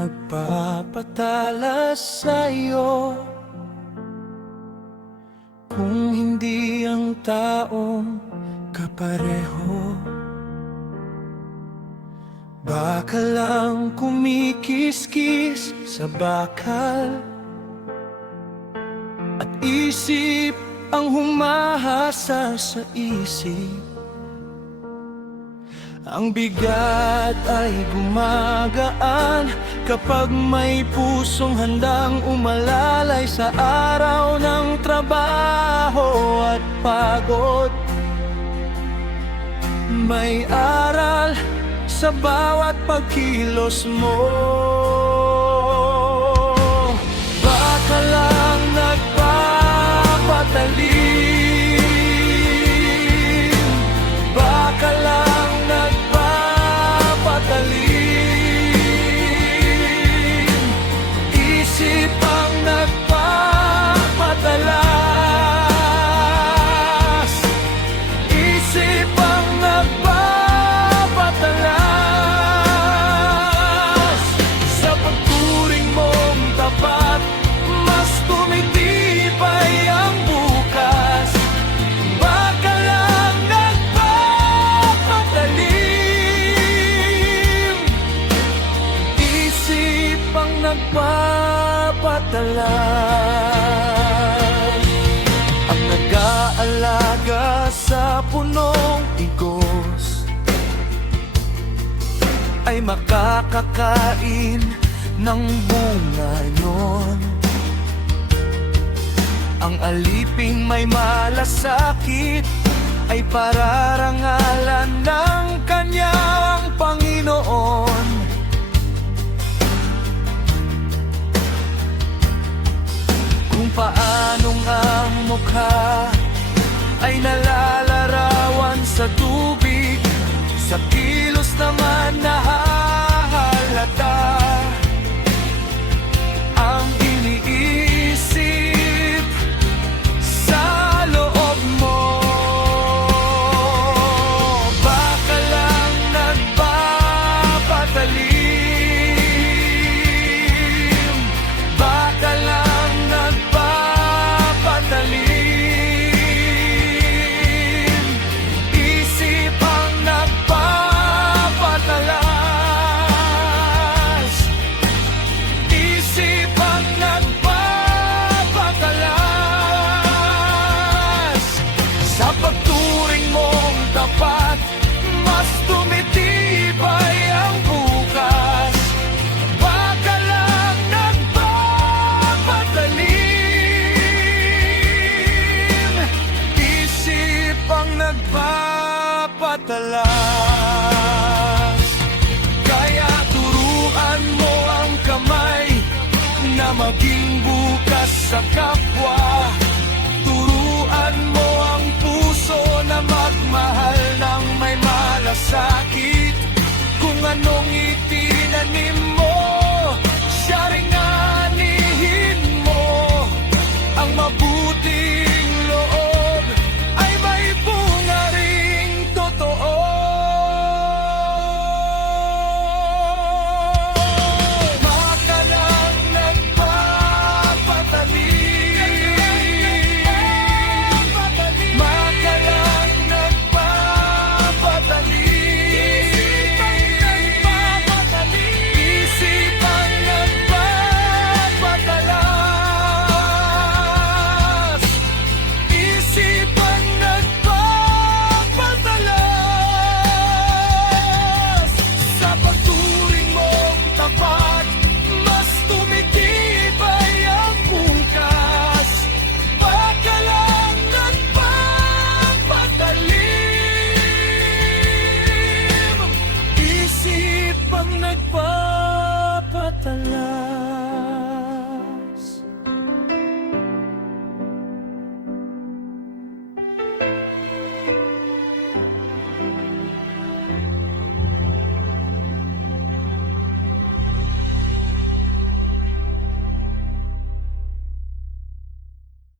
nagpapatala sa'yo kung hindi ang taong kapareho? Baka lang kumikis-kis sa bakal at isip ang humahasa sa isip. Ang bigat ay gumagaan kapag may pusong handang umalalay sa araw ng trabaho at pagod. May aral sa bawat pagkilos mo. Baka lang nagpapatalim, baka lang nagpapatalim, isip ang nagpapatalas, isip ang nagpapatalas. Sa pagturing mong tapat, mas tumitibay ang bukas. Baka lang nagpapatalim, isip ang nagpapatalas. Ang nag-aalaga sa punong igos ay makakakain ng bunga nun. Ang aliping may malasakit ay pararangalan ng kanyang Panginoon. Kung paanong ang mukha ay nalalarawan sa tubig, sa kilos naman nahahalata ang iniisip sa loob mo. Baka lang nagpapatalim, baka lang nagpapatalim, isip ang nagpapatalas, isip ang nagpapatalas. Sa pagturing mong tapat, mas tumitibay ang bukas. Baka lang nagpapatalim, isip ang nagpapatalas. Kaya turuan mo ang kamay na maging bukas sa kapwa. Turuan mo ang puso na magmahal ng may malasakit. Kung anong itinanim mo